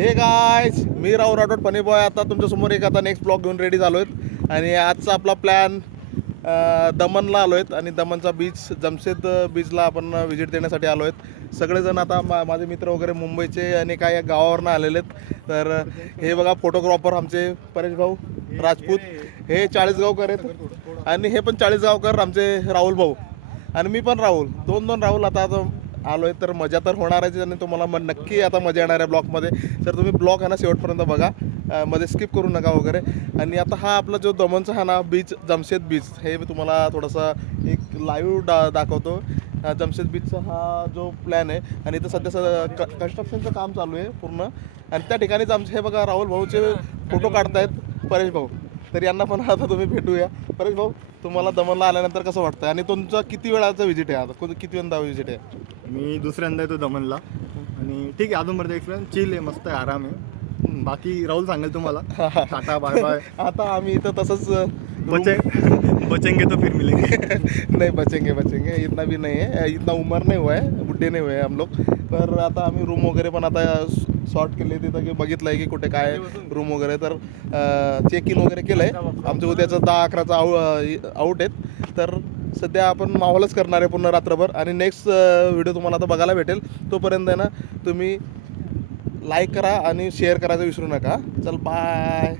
हे गायज, मी Rahul Rathod funny boy. आता तुमच्यासमोर एक आता नेक्स्ट ब्लॉग घेऊन रेडी झालो आहेत. आणि आजचा आपला प्लॅन दमनला आलो आहेत आणि दमनचा बीच जमशेद बीचला आपण व्हिजिट देण्यासाठी आलो आहेत. सगळेजण आता माझे मित्र वगैरे मुंबईचे आणि काही गावावरनं आलेले आहेत. तर हे बघा फोटोग्राफर आमचे परेश भाऊ राजपूत, हे 40 गावकर आहेत. आणि हे पण 40 गावकर आमचे राहुल भाऊ. आणि मी पण राहुल, दोन राहुल आता आलो आहे. तर मजा तर होणारच आणि तुम्हाला नक्की आता मजा येणार आहे ब्लॉगमध्ये. तर तुम्ही ब्लॉग आहे ना शेवटपर्यंत बघा, मध्ये स्किप करू नका वगैरे. आणि आता हा आपला जो दमनचा हा ना बीच जमशेद बीच, हे मी तुम्हाला थोडासा एक लाईव्ह दाखवतो. जमशेद बीचचा हा जो प्लॅन आहे आणि इथं सध्या कन्स्ट्रक्शनचं काम चालू आहे पूर्ण. आणि त्या ठिकाणीच आमचे हे बघा राहुल भाऊचे फोटो काढतायत परेश भाऊ. तर यांना पण आता तुम्ही भेटूया. परेश भाऊ, तुम्हाला दमनला आल्यानंतर कसं वाटतं आणि तुमचा किती वेळाचा व्हिजिट आहे आता, किती वेळा व्हिजिट आहे? मी दुसऱ्यांदा येतो दमनला आणि ठीक आहे, अजूनपर्यंत एक्सपिरियन्स चिल आहे, मस्त आहे, आराम आहे. बाकी राहुल सांगेल तुम्हाला. Tata bye bye. आता आम्ही इथं तसंच बचेंगे तो फिर मिलेंगे. नहीं बचेंगे इतना भी नहीं है, इतना उम्र नहीं हुआ है, बुड्ढे नहीं हुए हम लोग. तर आता आम्ही रूम वगैरे पण आता सॉर्ट केले, तिथं की बघितलं आहे की कुठे काय रूम वगैरे. तर चेक इन वगैरे केलं आहे. आमचं उद्याचं 10-11चा आऊट आहेत. तर सध्या आपण माहोलच करणार आहे पूर्ण रात्रभर. आणि नेक्स्ट व्हिडिओ तुम्हाला आता बघायला भेटेल. तोपर्यंत आहे ना तुम्ही लाईक करा आणि शेअर करायचं विसरू नका. चल बाय.